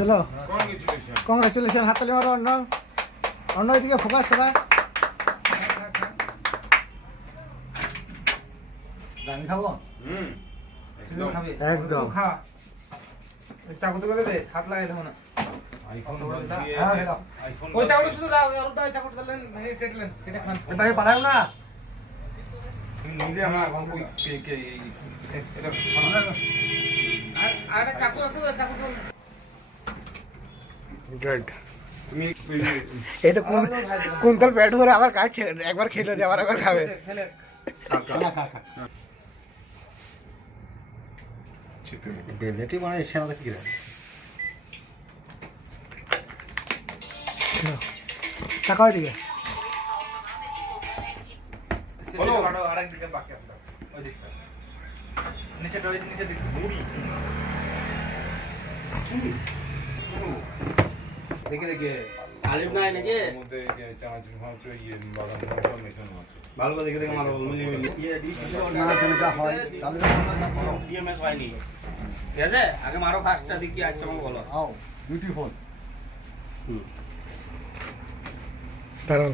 চলো কংগ্রেচুলেশন হাততালি মারো অন্য অন্য এদিকে ফোকাস সবাই আমি খাবো একদম চাকু তো দে হাত লাগাই দেবো না আইফোন ওই চাকুটা শুধু দাও আর ওটা চাকুটা দিলেন কেটলেন কেটে খান ভাই পালাও না নিজে আমার কে এটা আর একটা চাকু আছে চাকুটা গুড তুমি এই তো কুন্তল পেট ভরে আবার কাট একবার খেলে দিয়ে আবার একবার খাবে ডেলেটি মানে সেনাতে কি রে টাকা ওইদিকে বলো আরেক দিকে বাকি আছে ওই দিকটা নিচেটা ওই নিচে দিকে মুড়ি দেখে দেখে আলিফ নাই নাকি মধ্যে চানাচুর ফানাচুর বাদাম সব মেশানো আছে ভালো করে দেখে দেখে মারো মিলিয়ে মিলিয়ে না জন্য যা হয় তাহলে ডিএমএস হয়নি ঠিক আছে আগে মারো ফার্স্টটা দেখি আসছে আমাকে বলো আও বিউটিফুল দারুণ